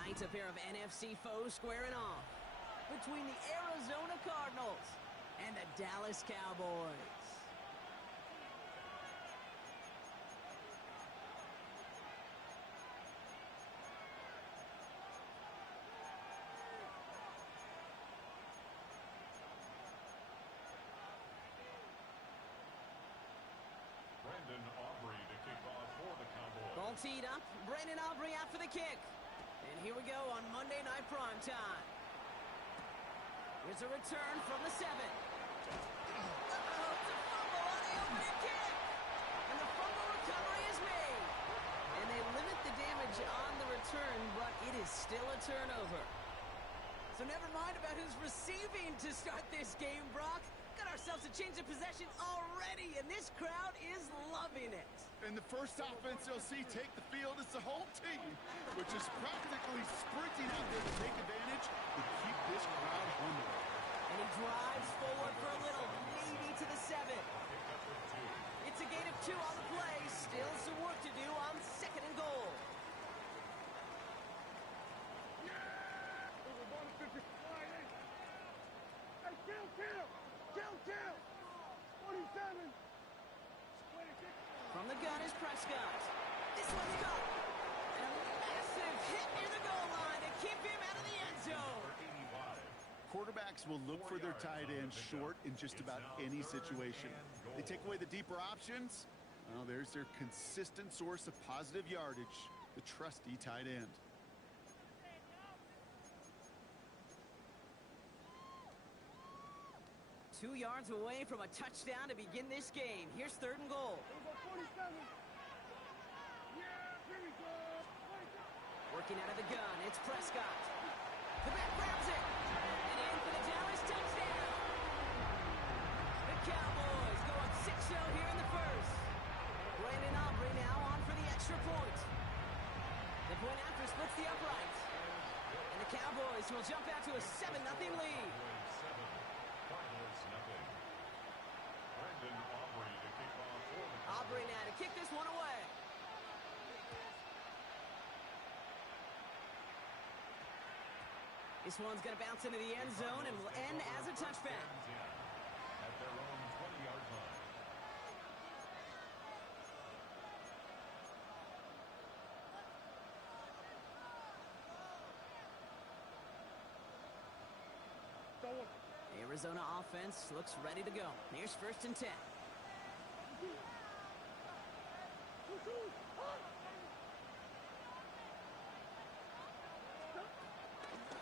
Tonight's a pair of NFC foes squaring off between the Arizona Cardinals and the Dallas Cowboys. Ball teed up. Brandon Aubrey out for the kick. And here we go on Monday Night Primetime. Here's a return from the 7. Uh-oh, it's a fumble on the opening kick. And the fumble recovery is made. And they limit the damage on the return, but it is still a turnover. So never mind about who's receiving to start this game, Brock. Got ourselves a change of possession already, and this crowd is loving it. And the first offense you'll see take the field is the whole team, which is practically sprinting out there to take advantage and keep this crowd humble. And he drives forward for a little, maybe to the 7. It's a gain of 2 on the play. Still some work to do on 2nd and goal. Hey, kill! 47! From the gun is Prescott. This one's caught. And a massive hit near the goal line to keep him out of the end zone. Quarterbacks will look for their tight end short in just about any situation. They take away the deeper options. Well, there's their consistent source of positive yardage, the trusty tight end. Two yards away from a touchdown to begin this game. Here's 3rd and goal. Working out of the gun, it's Prescott. The back grabs it. And in for the Dallas touchdown. The Cowboys go up 6-0 here in the first. Brandon Aubrey now on for the extra point. The point after splits the upright. And the Cowboys will jump out to a 7-0 lead. Aubrey now to kick this one away. This one's going to bounce into the end zone and will end as a touchback. At their own 20-yard line. Arizona offense looks ready to go. Here's 1st and 10.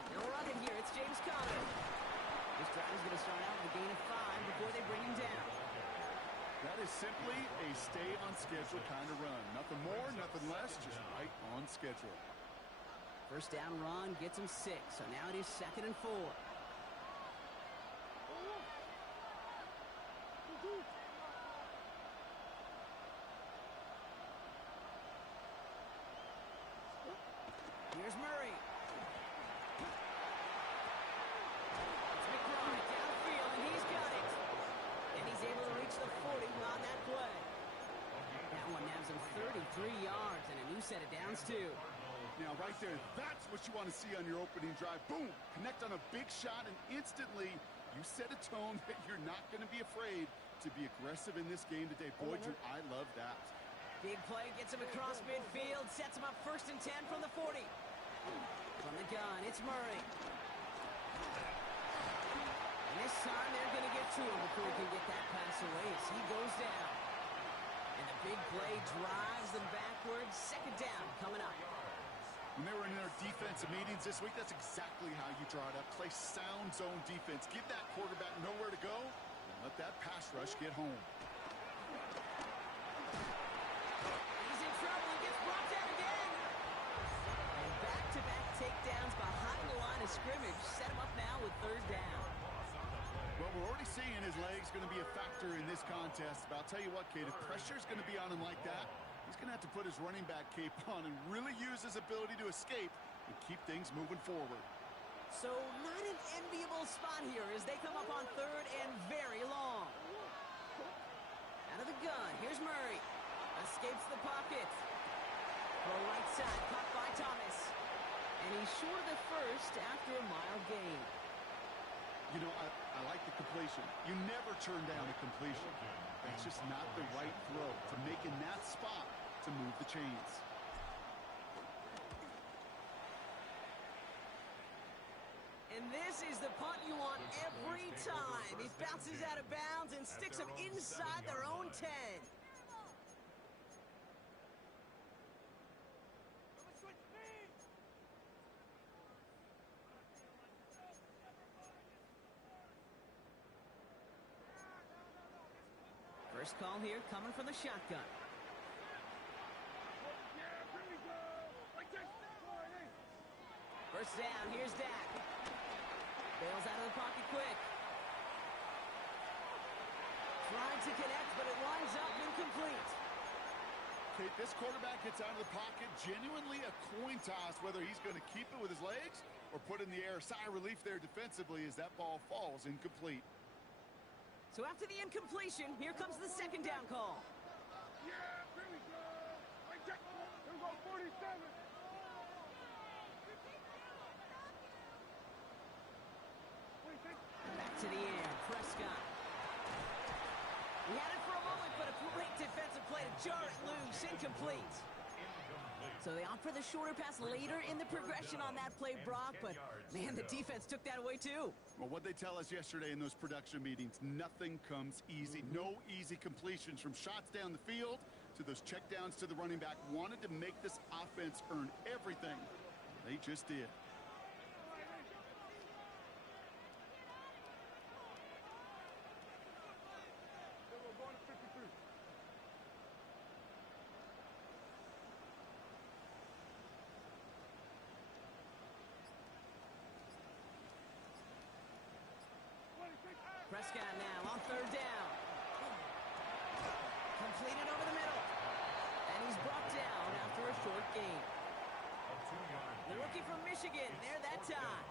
They'll run it here. It's James Conner. This drive is going to start out with a gain of 5 before they bring him down. That is simply a stay on schedule kind of run. Nothing more, nothing less, just right on schedule. First down run gets him 6, so now it is 2nd and 4. Here's Murray. It's McBride downfield, and he's got it. And he's able to reach the 40 on that play. That one nabs him 33 yards and a new set of downs, too. Now, right there, that's what you want to see on your opening drive. Boom! Connect on a big shot, and instantly you set a tone that you're not going to be afraid to be aggressive in this game today. Boy, do I love that. Big play gets him across midfield, sets him up 1st and 10 from the 40. From the gun, it's Murray. And this time they're going to get to him before he can get that pass away as he goes down. And the big play drives them backwards. 2nd down coming up. When they were in their defensive meetings this week, that's exactly how you draw it up. Play sound zone defense. Give that quarterback nowhere to go and let that pass rush get home. He's in trouble. He gets brought down again. And back-to-back takedowns behind the line of scrimmage. Set him up now with 3rd down. Well, we're already seeing his legs going to be a factor in this contest. But I'll tell you what, Kate, if pressure's going to be on him like that, he's going to have to put his running back cape on and really use his ability to escape and keep things moving forward. So not an enviable spot here as they come up on 3rd and very long. Out of the gun, here's Murray. Escapes the pocket. Throw right side, caught by Thomas. And he's short of the first after a mile gain. You know, I like the completion. You never turn down a completion. That's just not the right throw to make in that spot to move the chains. And this is the punt you want every time. He bounces out of bounds and sticks them inside their own 10. First call here coming from the shotgun. First down, here's Dak. Bails out of the pocket quick. Trying to connect, but it winds up incomplete. Okay, this quarterback gets out of the pocket, genuinely a coin toss whether he's going to keep it with his legs or put it in the air. Sigh of relief there defensively as that ball falls incomplete. So after the incompletion, here comes the second down call. Yeah, here we go. Here we go, 47. Back to the air, Prescott. He had it for a moment, but a great defensive play to jar it loose, incomplete. So they opt for the shorter pass later in the progression on that play, Brock, but man, the defense took that away too. Well, what they tell us yesterday in those production meetings, nothing comes easy. No easy completions from shots down the field to those checkdowns to the running back. Wanted to make this offense earn everything. They just did. Prescott now on third down. Completed over the middle. And he's brought down after a short gain. The rookie from Michigan there that time.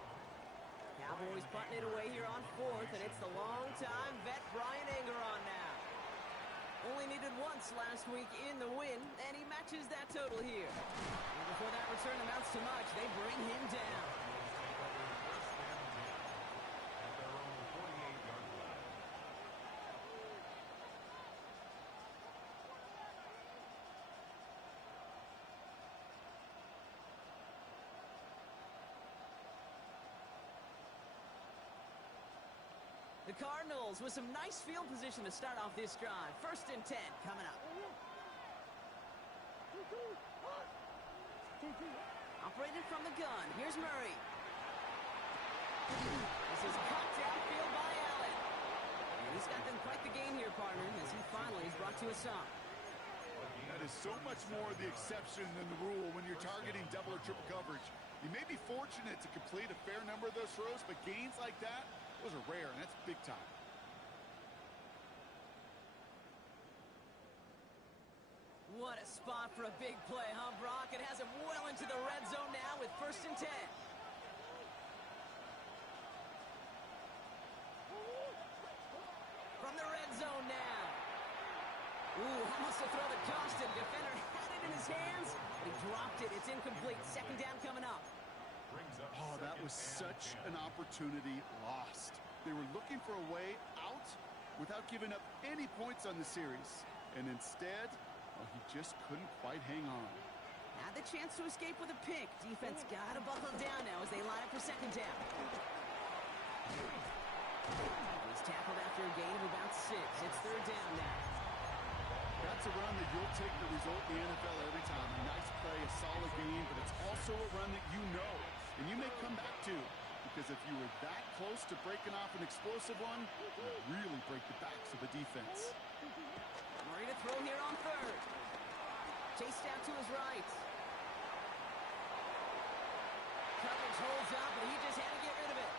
Cowboys putting it away here on fourth, and it's the long-time vet Brian Anger on now. Only needed once last week in the win, and he matches that total here. And before that return amounts to much, they bring him down. The Cardinals with some nice field position to start off this drive. First and 10 coming up. Operated from the gun. Here's Murray. This is caught downfield by Allen. And he's got them quite the game here, partner, as he finally is brought to a stop. That is so much more the exception than the rule when you're targeting double or triple coverage. You may be fortunate to complete a fair number of those throws, but gains like that, those are rare, and that's big time. What a spot for a big play, huh, Brock? It has him well into the red zone now with first and 10. From the red zone now. Ooh, almost a throw that cost him. Defender had it in his hands, but he dropped it. It's incomplete. Second down coming up. Oh, that was such an opportunity lost. They were looking for a way out without giving up any points on the series. And instead, well, he just couldn't quite hang on. Had the chance to escape with a pick. Defense got to buckle down now as they line up for second down. He's tackled after a gain of about 6. It's third down now. That's a run that you'll take the result in the NFL every time. A nice play, a solid game, but it's also a run that you know and you may come back to, because if you were that close to breaking off an explosive one, it would really break the backs of the defense. Murray to throw here on third. Chased out to his right. Coverage holds up, but he just had to get rid of it.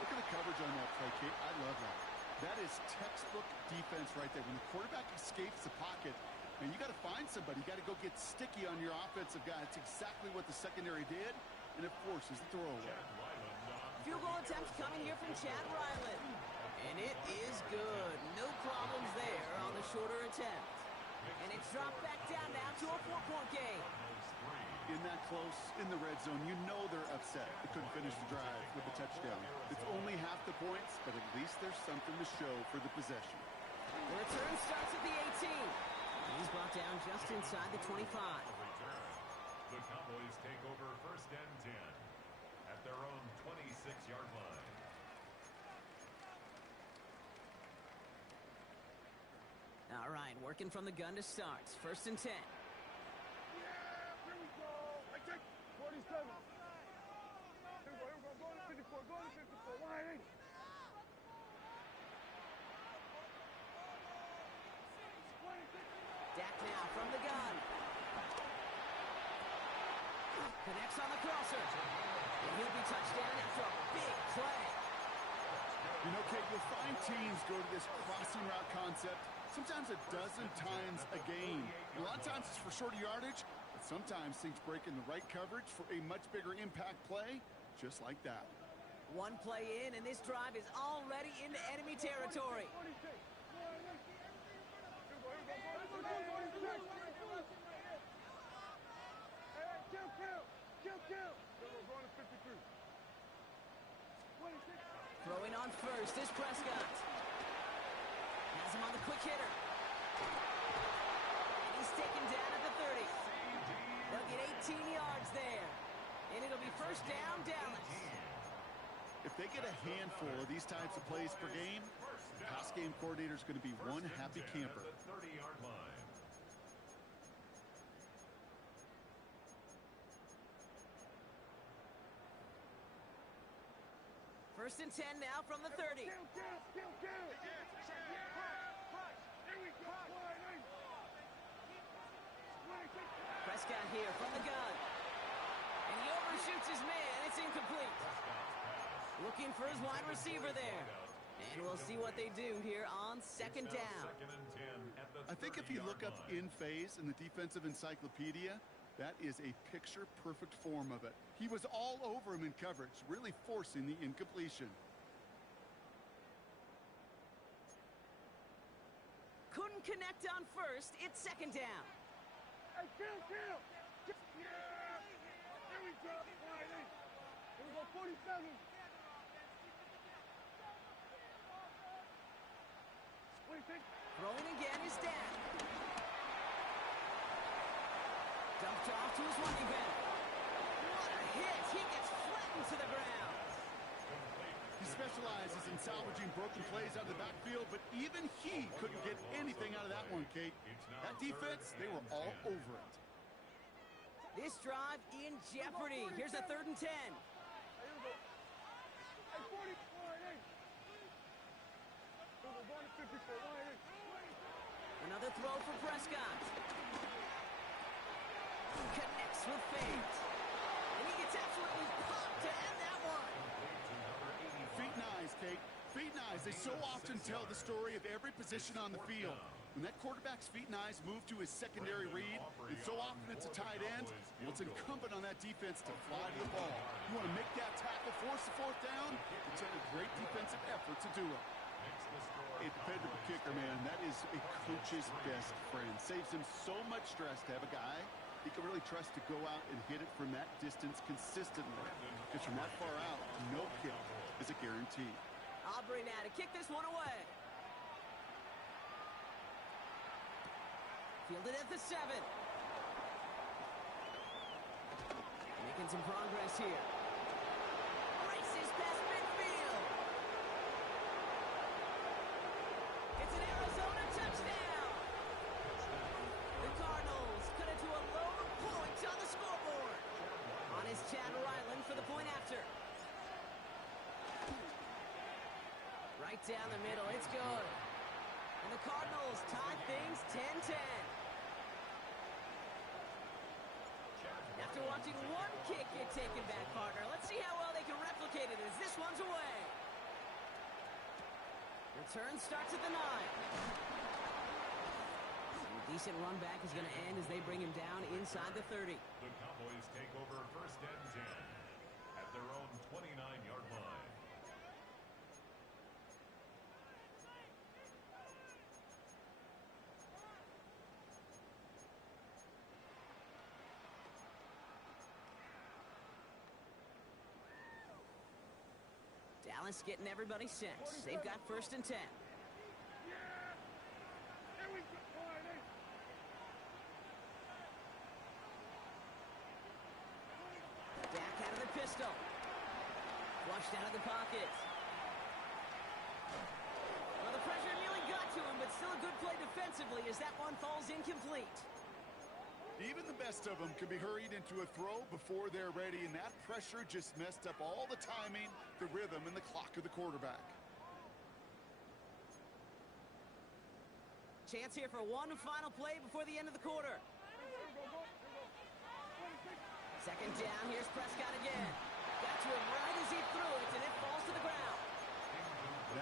Look at the coverage on that play, Kate. I love that. That is textbook defense right there. When the quarterback escapes the pocket, man, you got to find somebody. You got to go get sticky on your offensive guy. It's exactly what the secondary did, and it forces the throwaway. Field goal attempt coming here from Chad Ryland. And it is good. No problems there on the shorter attempt. And it's dropped back down now to a 4-point game. In that close, in the red zone, you know they're upset. They couldn't finish the drive with a touchdown. It's only half the points, but at least there's something to show for the possession. The return starts at the 18. He's brought down just inside the 25. The Cowboys take over first and 10 at their own 26-yard line. All right, working from the gun to start. First and 10. Yeah, here we go. I take 47. Here we go. Go to 54. Go to 54. Wide 80. Dak now from the gun. Connects on the crosser. And he'll be touchdown after a big play. You know, Kate, you'll find teams go to this crossing route concept sometimes a dozen times a game. A lot of times it's for shorter yardage, but sometimes things break in the right coverage for a much bigger impact play, just like that. One play in, and this drive is already into enemy territory. Throwing on first is Prescott. Has him on the quick hitter. And he's taken down at the 30. They'll get 18 yards there. And it'll be first down, Dallas. If they get a handful of these types of plays per game, the pass game coordinator is going to be one happy camper. 30-yard line. First and 10 now from the 30. Prescott here from the gun. And he overshoots his man. It's incomplete. Looking for his wide receiver there. And we'll see what they do here on second down. I think if you look up in phase in the defensive encyclopedia, that is a picture-perfect form of it. He was all over him in coverage, really forcing the incompletion. Couldn't connect on first. It's second down. Hey, kill! Yeah! Here we go. Here we go, 47. Throwing again is Dak. Dumped off to his running back. What a hit! He gets flattened to the ground. He specializes in salvaging broken plays out of the backfield, but even he couldn't get anything out of that one, Kate. That defense, they were all over it. This drive in jeopardy. Here's a 3rd and 10. Another throw for Prescott. Connects with Fate. And he gets absolutely popped to end that one. Feet and eyes, Kate. Feet and eyes. They so often tell the story of every position on the field. When that quarterback's feet and eyes move to his secondary read, and so often it's a tight end, well, it's incumbent on that defense to fly to the ball. You want to make that tackle, force the 4th down, it took a great defensive effort to do it. A dependable kicker, man, that is a coach's best friend. Saves him so much stress to have a guy he can really trust to go out and hit it from that distance consistently. Because from that far out, no kick is a guarantee. Aubrey now to kick this one away. Fielded at the 7. Making some progress here. Races past midfield. It's an Arizona touchdown. The Cardinals cut it to a load of points on the scoreboard. On his Chad Ryland for the point after. Right down the middle. It's good. And the Cardinals tie things 10-10. After watching one kick get taken back, partner, let's see how well they can replicate it as this one's away. Return starts at the 9. A decent run back is going to end as they bring him down inside the 30. The Cowboys take over first and 10 at their own 29-yard line. Dallas getting everybody set. They've got 1st and 10. Yeah! Here we go! All right, hey. Back out of the pistol. Flushed out of the pocket. Well, the pressure nearly got to him, but still a good play defensively as that one falls incomplete. Even the best of them can be hurried into a throw before they're ready, and that pressure just messed up all the timing, the rhythm, and the clock of the quarterback. Chance here for one final play before the end of the quarter. Second down, here's Prescott again. Got to him right as he threw it, and it falls to the ground.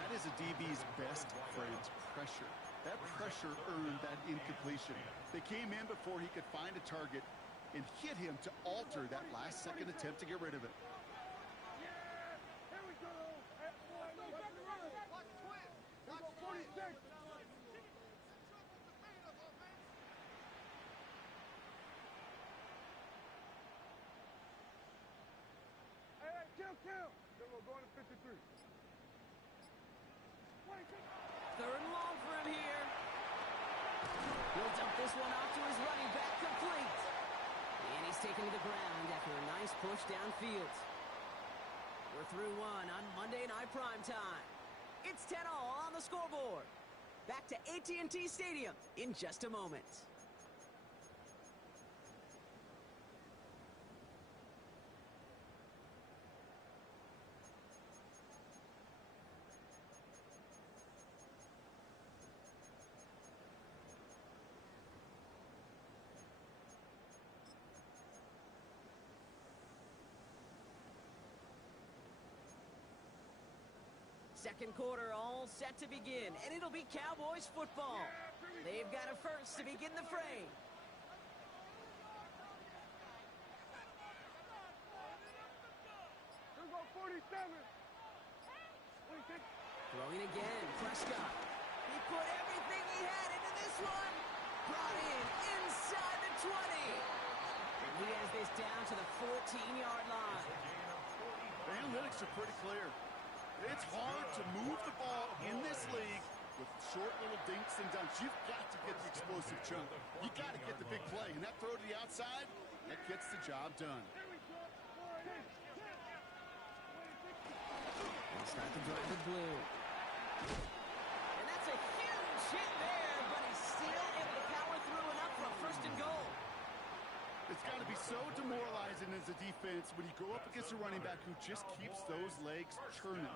That is a DB's best friend, pressure. That pressure earned that incompletion. They came in before he could find a target and hit him to alter that last-second attempt to get rid of it. Yeah! Here we go! Hey, boy, look, let's run! Watch the twin! Watch the 46! Hey, kill! Then we're going to 53. 3rd and long for him here. He'll dump this one off to his running back, complete. And he's taken to the ground after a nice push downfield. We're through one on Monday Night Primetime. It's 10-all on the scoreboard. Back to AT&T Stadium in just a moment. Second quarter all set to begin, and it'll be Cowboys football. They've got a first to begin the frame. Here we go, 47. 26. Throwing again, Prescott. He put everything he had into this one. Brought in inside the 20. And he has this down to the 14-yard line. The analytics are pretty clear. It's hard to move the ball in this league with short little dinks and dunks. You've got to get the explosive chunk. You got to get the big play. And that throw to the outside, that gets the job done. They'll start to drive the blue. And that's a huge hit there, but he's still able to power through enough for a 1st and goal. It's got to be so demoralizing as a defense when you go up against a running back who just keeps those legs churning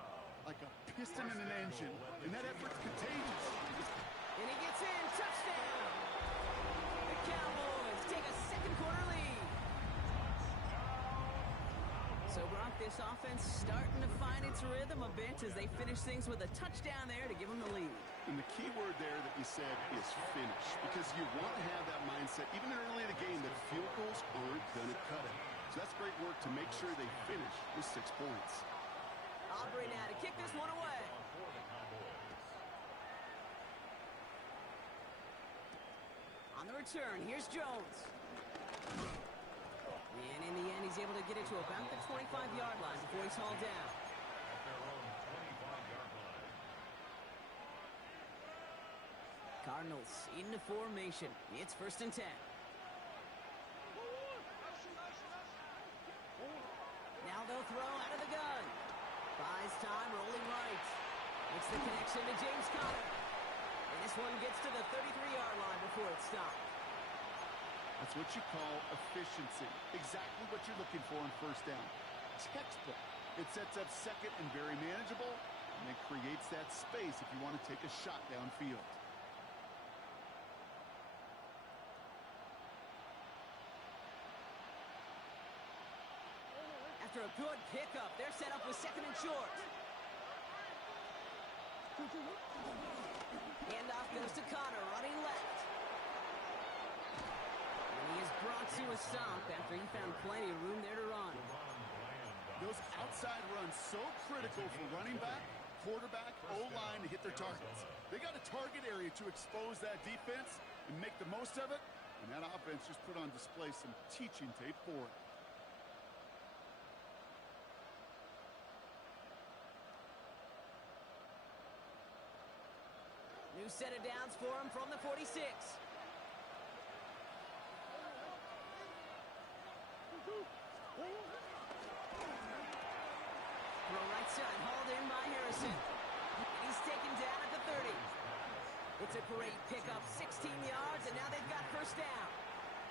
like a piston in an engine, and that effort's contagious. And he gets in, touchdown! The Cowboys take a second quarter lead. So, Brock, this offense starting to find its rhythm a bit as they finish things with a touchdown there to give them the lead. And the key word there that you said is finish, because you want to have that mindset, even early in the game, that field goals aren't going to cut it. So that's great work to make sure they finish with 6 points. Aubrey now to kick this one away. On the return, here's Jones. And in the end, he's able to get it to about the 25-yard line before he's hauled down. Cardinals into formation. It's 1st and 10. Now they'll throw out of the gun. Buys time, rolling right. It's the connection to James Conner. And this one gets to the 33-yard line before it's stopped. That's what you call efficiency. Exactly what you're looking for on 1st down. Textbook. It sets up 2nd and very manageable, and it creates that space if you want to take a shot downfield. After a good pickup, they're set up with 2nd and short. Handoff goes to Conner, running left. And he is brought to a stop after he found plenty of room there to run. Those outside runs so critical for running back, quarterback, O-line to hit their targets. They got a target area to expose that defense and make the most of it, and that offense just put on display some teaching tape for it. New set of downs for him from the 46. Throw right side, hauled in by Harrison. And he's taken down at the 30. It's a great pickup, 16 yards, and now they've got first down.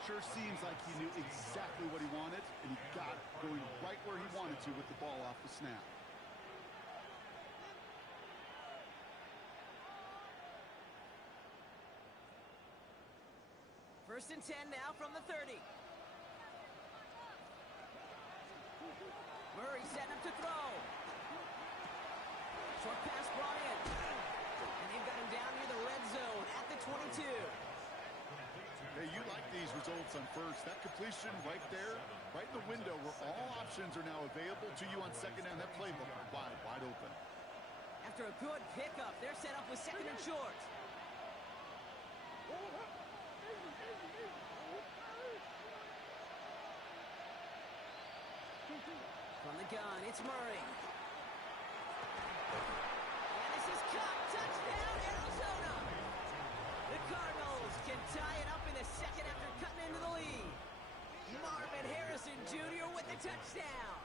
Sure seems like he knew exactly what he wanted, and he got it, going right where he wanted to with the ball off the snap. First and 10 now from the 30. Murray setting up to throw. Short pass brought in. And they've got him down near the red zone at the 22. Hey, you like these results on first. That completion right there, right in the window where all options are now available to you on second down. That playbook wide open. After a good pickup, they're set up with second and short. From the gun, it's Murray. And this is caught. Touchdown, Arizona. The Cardinals can tie it up in the second after cutting into the lead. Marvin Harrison Jr. with the touchdown.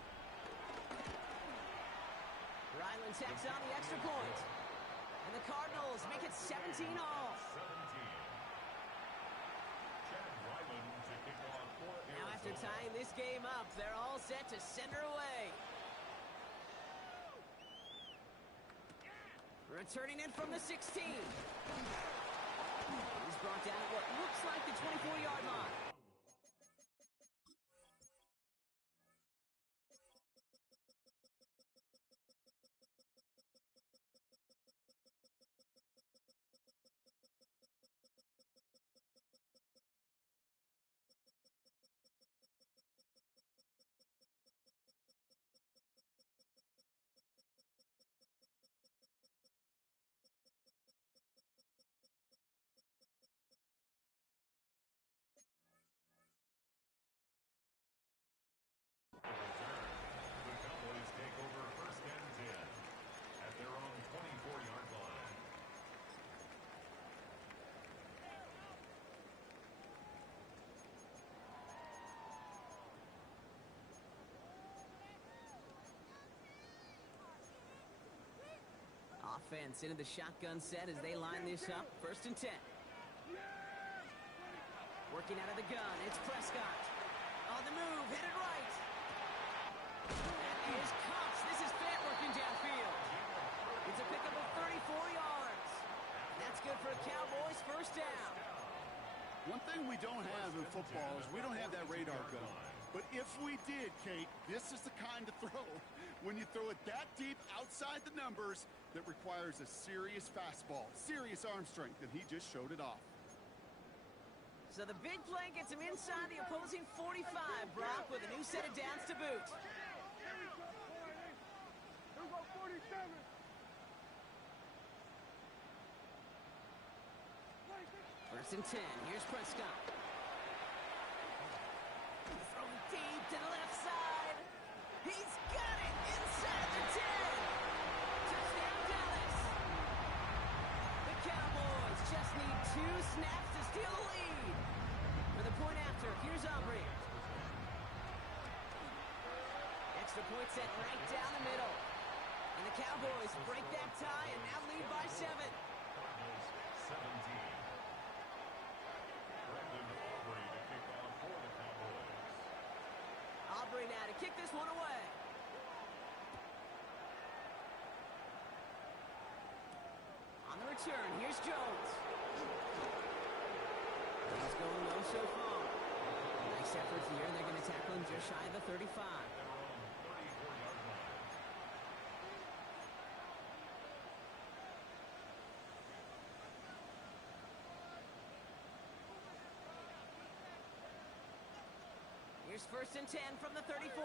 Ryland tacks on the extra point. And the Cardinals make it 17 all. Now after tying this game up, they're all set to send her away. Returning in from the 16. He's brought down at what looks like the 24-yard line. Offense into the shotgun set as they line this up. First and 10. Working out of the gun, it's Prescott. On the move, headed right. That is Cox. This is Fant working downfield. It's a pickup of 34 yards. That's good for the Cowboys. First down. One thing we don't have in football is we don't have that radar gun. But if we did, Kate, this is the kind of throw, when you throw it that deep outside the numbers, that requires a serious fastball, serious arm strength, and he just showed it off. So the big play gets him inside the opposing 45, Brock, with a new set of downs to boot. Here we go, 47. First and 10. Here's Prescott. Throwing deep to the left side. He's got it inside the 10. Touchdown, Dallas. The Cowboys just need 2 snaps to steal the lead. For the point after, here's Aubrey. Extra point set right down the middle. And the Cowboys break that tie and now lead by 7. Aubrey now to kick this one away. On the return, here's Jones. He's going low so far. Nice effort here. They're going to tackle him just shy of the 35. Here's first and 10 from the 34.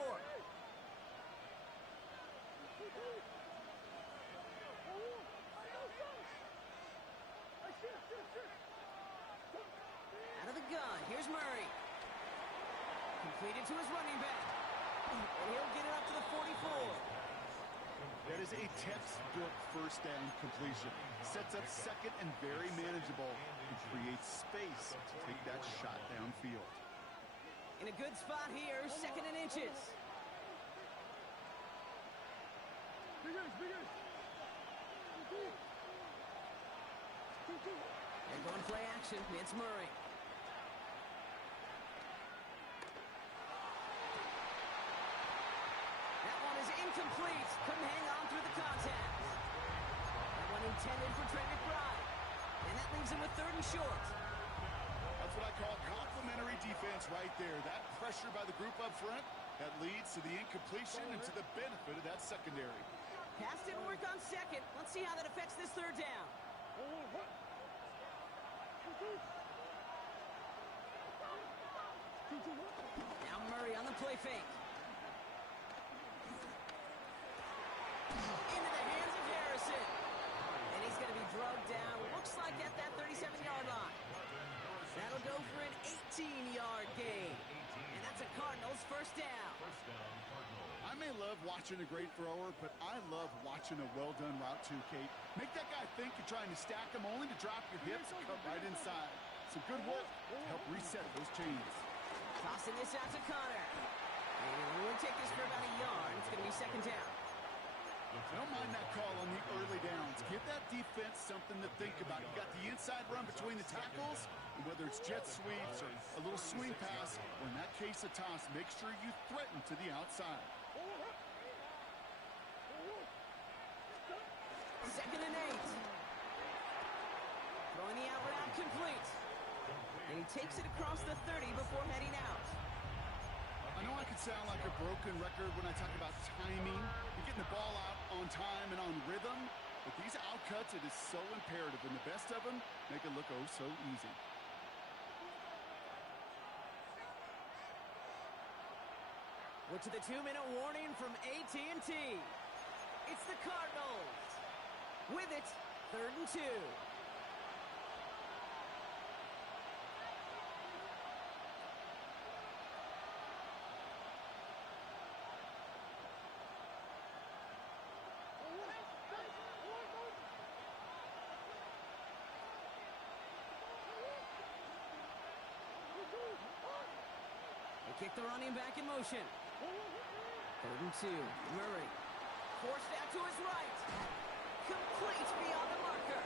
Out of the gun, here's Murray. Completed to his running back. And he'll get it up to the 44. That is a textbook first down completion. Sets up second and very manageable and creates space to take that shot downfield. In a good spot here, second and inches. They're going play action. It's Murray. That one is incomplete. Couldn't hang on through the contact. That one intended for Trey McBride. And that leaves him with third and short. That's what I call complimentary defense right there. That pressure by the group up front, that leads to the incompletion and to the benefit of that secondary. Pass didn't work on second. Let's see how that affects this third down. Now Murray on the play fake. Into the hands of Harrison. And he's going to be drugged down. Looks like at that 37-yard line. That'll go for an 18-yard gain. And that's a Cardinals first down. I may love watching a great thrower, but I love watching a well-done route too, Kate. Make that guy think you're trying to stack him only to drop your hips and come right inside. Some good work to help reset those chains. Tossing this out to Connor. And we'll take this for about a yard. It's going to be second down. I don't mind that call on the early downs. Give that defense something to think about. You got the inside run between the tackles, and whether it's jet sweeps or a little swing pass, or in that case a toss, make sure you threaten to the outside. Second and 8. Throwing the out route complete. And he takes it across the 30 before heading out. I know I can sound like a broken record when I talk about timing and getting the ball out on time and on rhythm, but these outcuts, it is so imperative, and the best of them make it look oh so easy. We're to the 2-minute warning from AT&T. It's the Cardinals. With it, third and 2. They kick the running back in motion. Third and 2. Murray. Forced out to his right. Complete beyond the marker.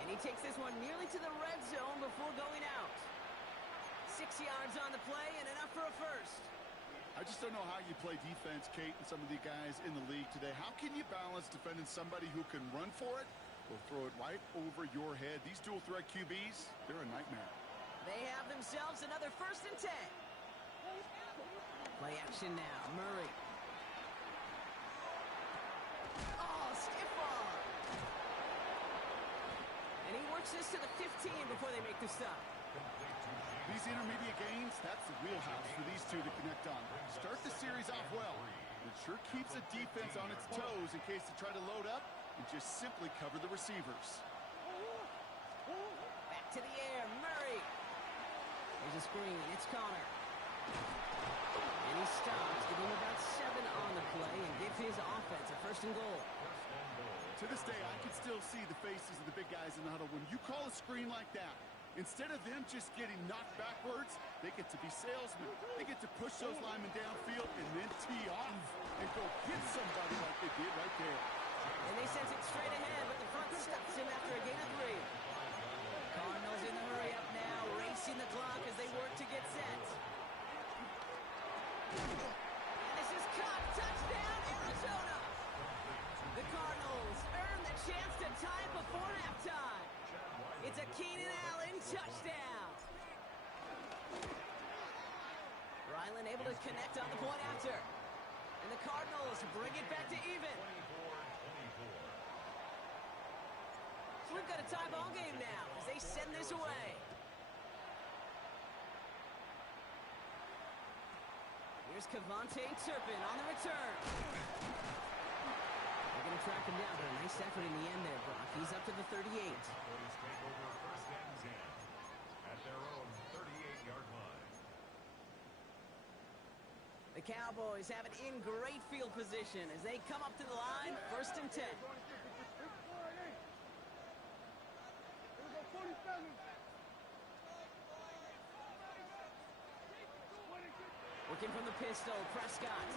And he takes this one nearly to the red zone before going out. 6 yards on the play and enough for a first. I just don't know how you play defense, Kate, and some of the guys in the league today. How can you balance defending somebody who can run for it or throw it right over your head? These dual threat QBs, they're a nightmare. They have themselves another first and 10. Play action now. Murray. Oh, stiff arm. And he works this to the 15 before they make the stop. These intermediate gains, that's the wheelhouse for these two to connect on. Start the series off well. It sure keeps the defense on its toes in case they try to load up and just simply cover the receivers. Back to the air. Murray. There's a screen. It's Connor. And he stops, give him about 7 on the play, and give his offense a first and goal. To this day, I can still see the faces of the big guys in the huddle. When you call a screen like that, instead of them just getting knocked backwards, they get to be salesmen. They get to push those linemen downfield and then tee off and go hit somebody like they did right there. And they sent it straight ahead, but the front stops him after a gain of 3. Cardinals in the hurry up now, racing the clock as they work to get set. And this is caught. Touchdown, Arizona. The Cardinals earn the chance to tie it before halftime. It's a Keenan Allen touchdown. Ryland able to connect on the point after. And the Cardinals bring it back to even. So we've got a tie ball game now as they send this away. Here's Kevontae Turpin on the return. They're going to track him down, but a nice effort in the end there, Brock. He's up to the 38. Take over first and 10 at their own 38-yard line. The Cowboys have it in great field position as they come up to the line, 1st and 10. Working from the pistol, Prescott.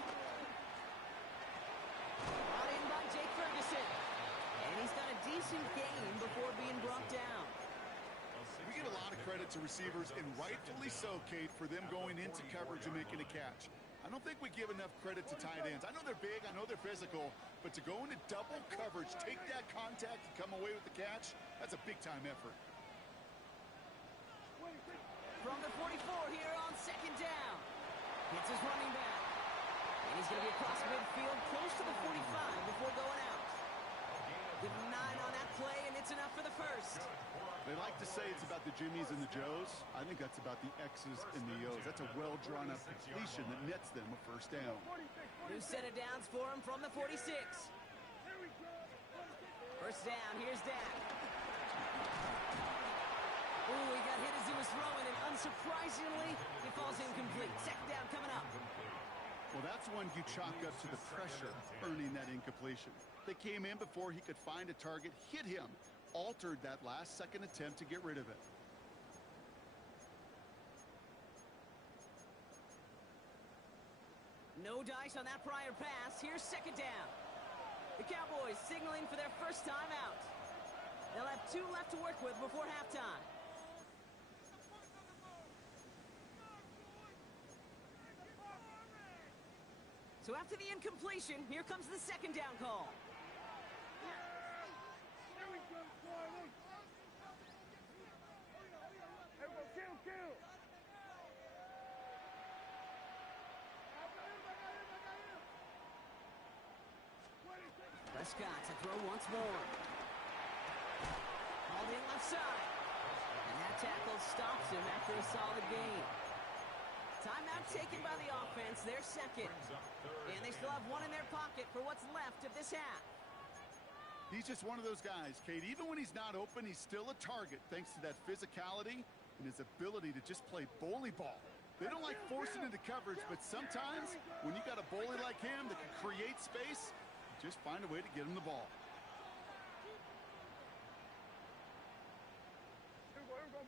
Brought in by Jake Ferguson. And he's got a decent game before being brought down. We give a lot of credit to receivers, and rightfully so, Kate, for them going into coverage and making a catch. I don't think we give enough credit to tight ends. I know they're big, I know they're physical, but to go into double coverage, take that contact, and come away with the catch, that's a big-time effort. From the 44 here on 2nd down. Hits his running back. And he's going to be across midfield, close to the 45 before going out. Give him 9 on that play, and it's enough for the first. They like to say it's about the Jimmies and the Joes. I think that's about the X's and the O's. That's a well-drawn-up completion that nets them a 1st down. New set of downs for him from the 46. 1st down, here's Dak. Ooh, he got hit as he was throwing, and unsurprisingly, he falls incomplete. 2nd down coming up. Well, that's one you chalk up to the pressure earning that incompletion. They came in before he could find a target, hit him, altered that last second attempt to get rid of it. No dice on that prior pass. Here's 2nd down. The Cowboys signaling for their 1st time out. They'll have 2 left to work with before halftime. So after the incompletion, here comes the 2nd down call. Prescott to throw once more. Called in left side. And that tackle stops him after a solid gain. Timeout taken by the offense, their 2nd. And they still have 1 in their pocket for what's left of this half. He's just one of those guys, Kate. Even when he's not open, he's still a target thanks to that physicality and his ability to just play bully ball. They don't like forcing into coverage, but sometimes when you got a bully like him that can create space, you just find a way to get him the ball. Here we go,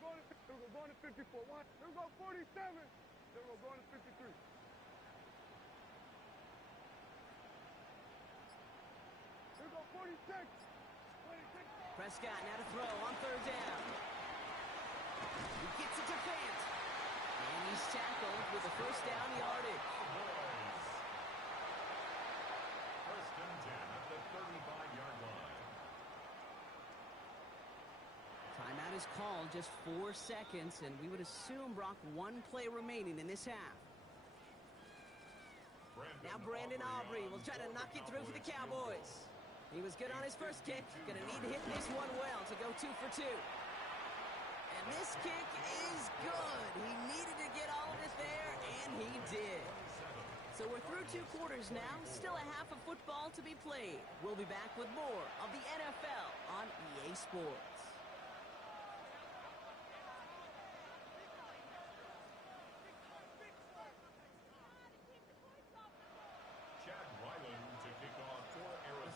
going to 54. Here we go, 47. Here we go, going to 53. Here we go, 46. 26. Prescott now to throw on 3rd down. He gets it to Fant. And he's tackled with a 1st down yardage. 1st and 10 at the 35-yard line. Timeout is called, just 4 seconds, and we would assume, Brock, 1 play remaining in this half. Now Brandon Aubrey will try to knock it through for the Cowboys. He was good on his 1st kick. Going to need to hit this one well to go 2 for 2. And this kick is good. He needed to get all of it there, and he did. So we're through 2 quarters now. Still a half of football to be played. We'll be back with more of the NFL on EA Sports.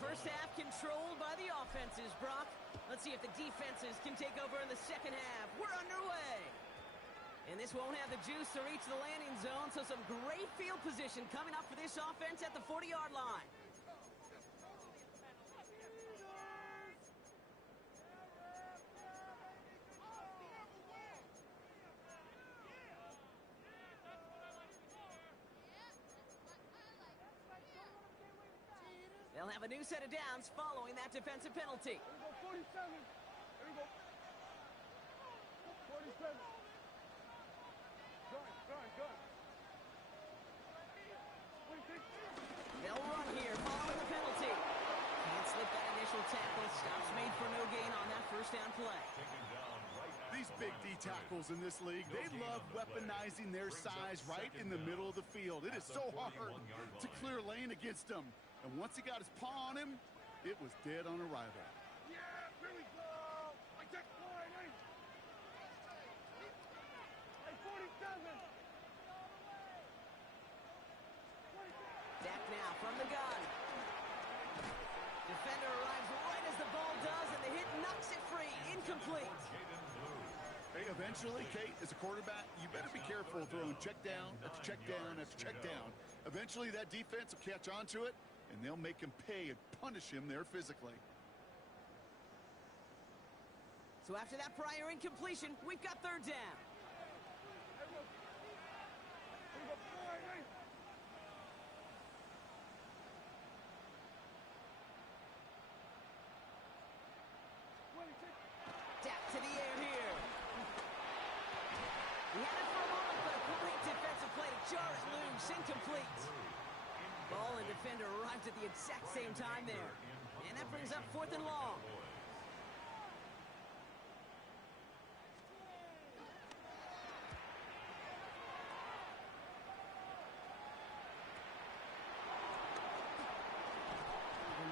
First half controlled by the offenses, Brock. Let's see if the defenses can take over in the 2nd half. We're underway. And this won't have the juice to reach the landing zone, so some great field position coming up for this offense at the 40-yard line. They'll have a new set of downs following that defensive penalty. Here we go, 47. Here we go. 47. Gun. 26. They'll run here following the penalty. Can't slip that initial tackle. Stops made for no gain on that 1st down play. These big D tackles in this league, they love weaponizing their size right in the middle of the field. It is so hard to clear lane against them. And once he got his paw on him, it was dead on arrival. Yeah, here we go. I take 48. Hey, 47. from the gun. Defender arrives right as the ball does, and the hit knocks it free. Incomplete. Hey, eventually, Kate, as a quarterback, you better be careful throwing check down after check down after check down. Eventually, that defense will catch on to it, and they'll make him pay and punish him there physically. So after that prior incompletion, we've got third down. Tap to the air here. He had it for a moment, but a great defensive play to jar it loose. Incomplete. Ball and defender arrived at the exact same time there. And that brings up 4th and long.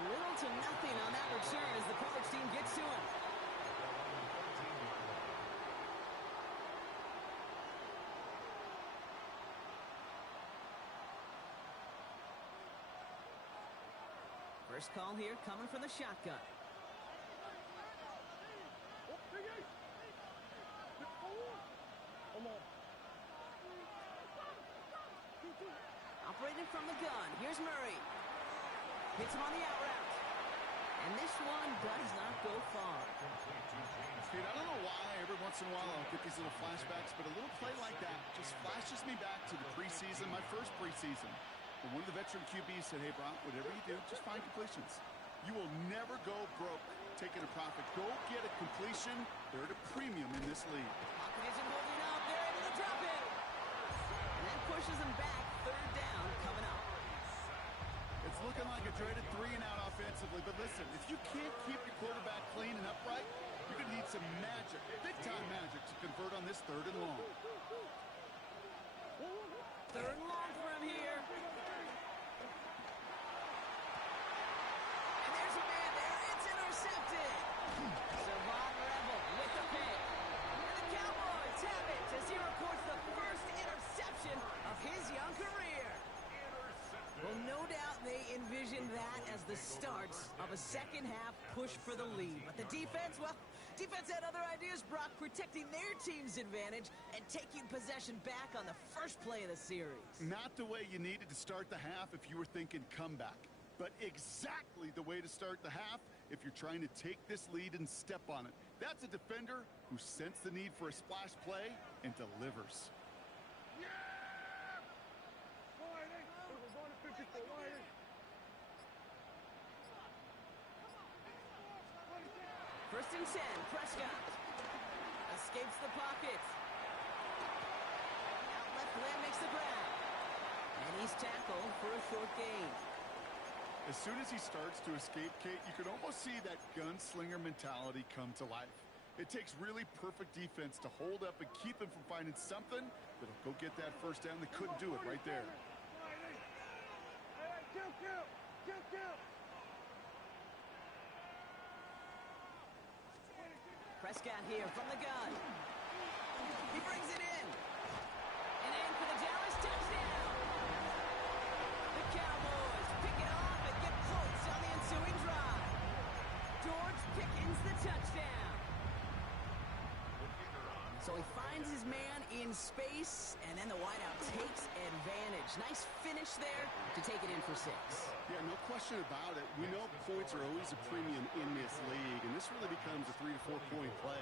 Little to nothing on that return as the coverage team gets to him. First call here coming from the shotgun. Operating from the gun. Here's Murray. Hits him on the out route. And this one does not go far. Dude, I don't know why every once in a while I'll get these little flashbacks, but a little play like that just flashes me back to the preseason, my first preseason. And one of the veteran QBs said, hey, Brock, whatever you do, just find completions. You will never go broke taking a profit. Go get a completion. They're at a premium in this league. Pocket isn't holding up. They're able to drop it. And that pushes them back. Third down coming up. It's looking like a dreaded 3-and-out offensively. But listen, if you can't keep your quarterback clean and upright, you're going to need some magic, big-time magic, to convert on this 3rd and long. 3rd and long for him here. And there's a man there. It's intercepted. Savon Rebel with the pick. And the Cowboys have it as he records the first interception of his young career. Well, no doubt they envisioned that as the start of a second-half push for the lead. But the defense, well, defense had other ideas, Brock, protecting their team's advantage and taking possession back on the first play of the series. Not the way you needed to start the half if you were thinking comeback, but exactly the way to start the half if you're trying to take this lead and step on it. That's a defender who sensed the need for a splash play and delivers. First and 10, Prescott escapes the pocket. Out left, Lamb makes the grab. And he's tackled for a short gain. As soon as he starts to escape, Kate, you can almost see that gunslinger mentality come to life. It takes really perfect defense to hold up and keep him from finding something that'll go get that first down. They couldn't do it right there. Prescott here from the gun. He brings it in. And in for the Dallas touchdown. The Cowboys pick it off and get points on the ensuing drive. George Pickens the touchdown. So he finds his man in space, and then the wideout takes advantage. Nice finish there to take it in for 6. Yeah, no question about it. We know points are always a premium in this league, and this really becomes a 3 to 4 point play.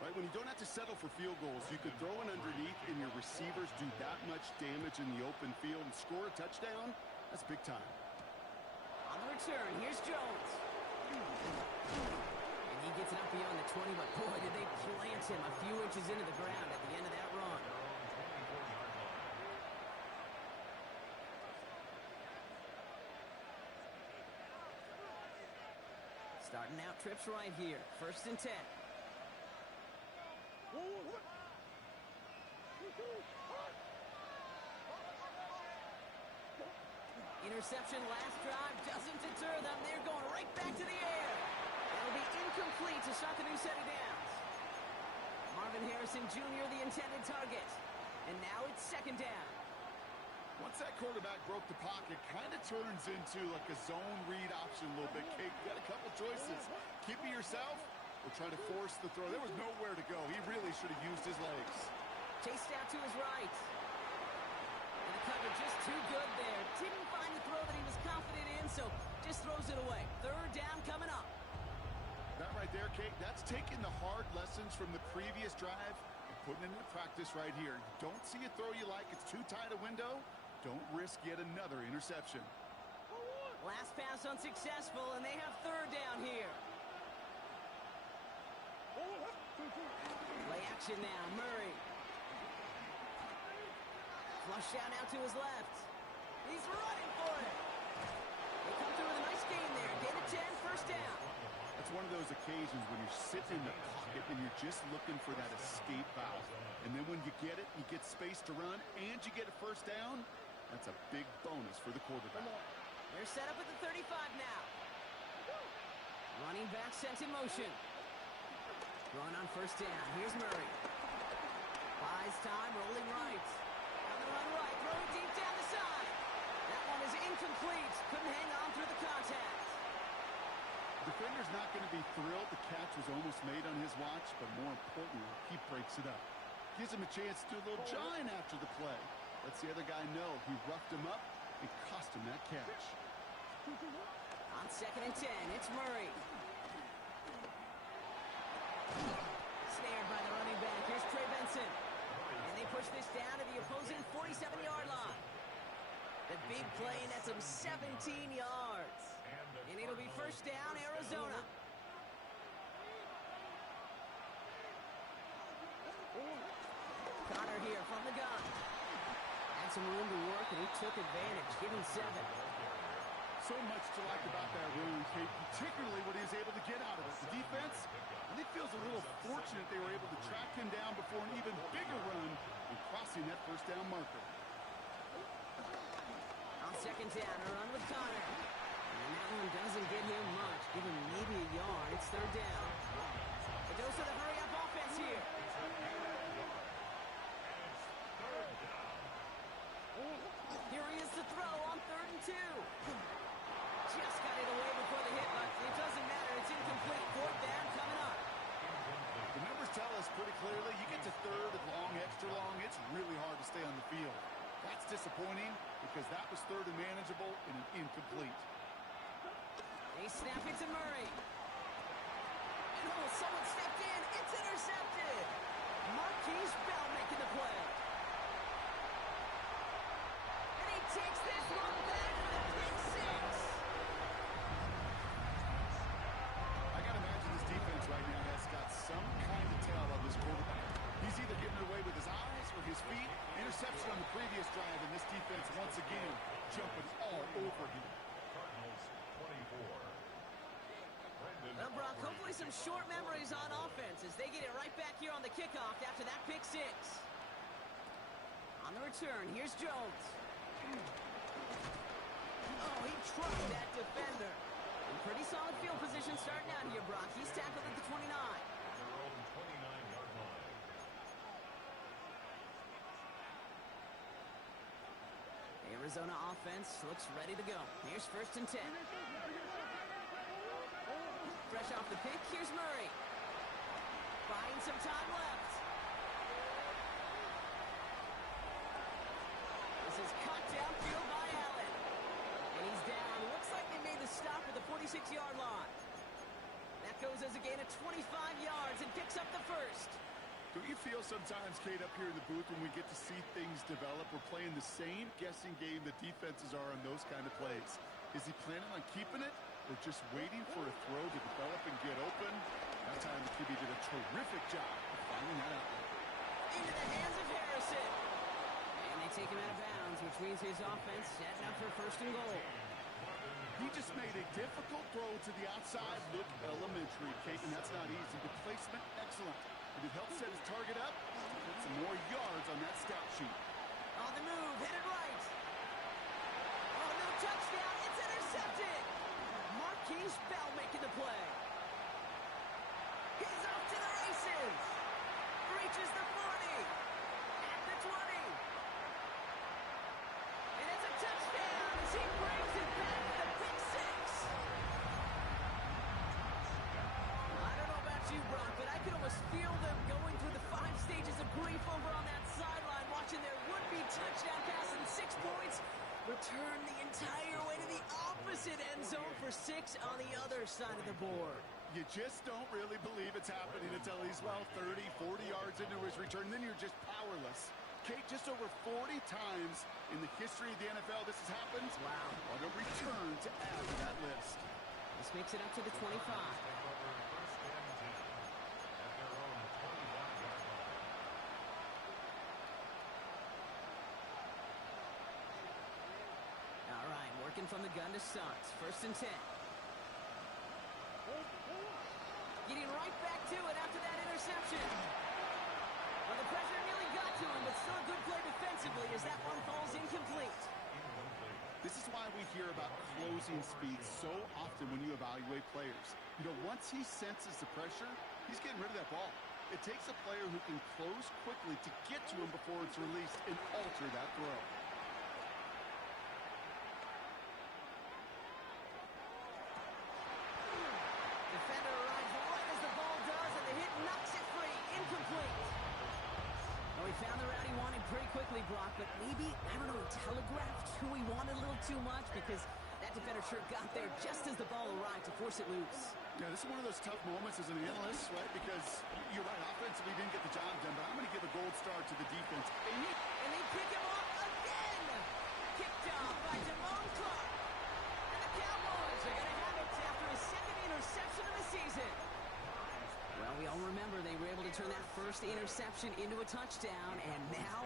Right? When you don't have to settle for field goals, you could throw it underneath and your receivers do that much damage in the open field and score a touchdown. That's big time. On the return, here's Jones. And he gets it up beyond the 20, but boy, did they plant him a few inches into the ground at the end of that run. Starting out trips right here. First and 10. Interception last drive doesn't deter them. They're going right back to the air. That'll be incomplete to start the new set of downs. Marvin Harrison Jr., the intended target. And now it's second down. One Once that quarterback broke the pocket, kind of turns into like a zone read option a little bit. Kate, you got a couple choices. Keep it yourself or try to force the throw. There was nowhere to go. He really should have used his legs. Chased out to his right. And the cover just too good there. Didn't find the throw that he was confident in, so just throws it away. Third down coming up. That right there, Kate, that's taking the hard lessons from the previous drive and putting it into practice right here. You don't see a throw you like, it's too tight a window. Don't risk yet another interception. Last pass unsuccessful, and they have third down here. Play action now, Murray. Flush out now to his left. He's running for it. They come through with a nice gain there. Gain of 10, first down. That's one of those occasions when you're sitting in the pocket and you're just looking for that escape valve. And then when you get it, you get space to run, and you get a first down. That's a big bonus for the quarterback. They're set up at the 35 now. Running back sent in motion. Run on first down. Here's Murray. Buys time, rolling right. On the run right, throwing deep down the side. That one is incomplete. Couldn't hang on through the contact. Defender's not going to be thrilled. The catch was almost made on his watch, but more importantly, he breaks it up. Gives him a chance to do a little giant after the play. Lets the other guy know he roughed him up and cost him that catch. On 2nd and 10, it's Murray. Snared by the running back. Here's Trey Benson. And they push this down to the opposing 47-yard line. The big play nets him 17 yards. And it'll be first down, Arizona. Connor here from the gun. Had some room to work, and he took advantage. Give him 7. So much to like about that run, Kate, particularly what he was able to get out of it. The defense, I think, feels a little fortunate they were able to track him down before an even bigger run and crossing that first down marker. On 2nd down, a run with Connor. And that one doesn't get him much. Give him maybe a yard. It's 3rd down. The dose of the hurry-up offense here. Here he is to throw on 3rd and 2. Just got it away before the hit, but it doesn't matter. It's incomplete. 4th down coming up. The numbers tell us pretty clearly, you get to 3rd and long, extra long, it's really hard to stay on the field. That's disappointing because that was 3rd and manageable and an incomplete. They snap it to Murray. And someone stepped in. It's intercepted. Marquise Bell making the play. And he takes this one back for the pick 6. I got to imagine this defense right now has got some kind of tell on this quarterback. He's either getting it away with his eyes or his feet. Interception on the previous drive, and this defense once again jumping all over him. Cardinals 24. Well, Brock, hopefully some short memories on offense as they get it right back here on the kickoff after that pick 6. On the return, here's Jones. Oh, he trucked that defender. In pretty solid field position starting out here, Brock. He's tackled at the 29. Their own 29-yard line. Arizona offense looks ready to go. Here's 1st and 10. Fresh off the pick, here's Murray. Buying some time left. This is cut downfield by Allen. And he's down. Looks like they made the stop at the 46-yard line. That goes as a gain of 25 yards and picks up the 1st. Don't you feel sometimes, Kate, up here in the booth when we get to see things develop? We're playing the same guessing game the defenses are on those kind of plays. Is he planning on keeping it or just waiting for a throw to develop and get open? That time the QB did a terrific job of finding that out. Into the hands of Harrison. And they take him out of bounds, which means his offense setting up for 1st and goal. He just made a difficult throw to the outside. Look elementary, Kate, and that's not easy. The placement, excellent. Did it help set his target up? Get some more yards on that stat sheet. On the move, headed right. Oh, no touchdown. It's intercepted. Marquise Bell making the play. He's off to the races. Reaches the 40. At the 20. And feel them going through the 5 stages of grief over on that sideline, watching their would-be touchdown pass in 6 points return the entire way to the opposite end zone for 6 on the other side of the board. You just don't really believe it's happening until he's, well, 30, 40 yards into his return. Then you're just powerless. Kate, just over 40 times in the history of the NFL this has happened. Wow. What a return to add to that list. This makes it up to the 25. All right, working from the gun to Suggs. 1st and 10. Getting right back to it after that interception. Well, the pressure nearly got to him, but still a good play defensively as that one falls incomplete. This is why we hear about closing speed so often when you evaluate players. You know, once he senses the pressure, he's getting rid of that ball. It takes a player who can close quickly to get to him before it's released and alter that throw. Defender arrives right as the ball does, and the hit knocks it free. Incomplete. Well, he found the route he wanted pretty quickly, Brock, but maybe, I don't know, he telegraphed who he wanted a little too much because that defender sure got there just as the ball arrived to force it loose. Yeah, this is one of those tough moments as an analyst, right? Because you're right, offensively didn't get the job done, but I'm going to give a gold star to the defense. And they pick him off again. Kicked off by Damone Clark. And the Cowboys are going to have it after his 2nd interception of the season. Well, we all remember they were able to turn that first interception into a touchdown, and now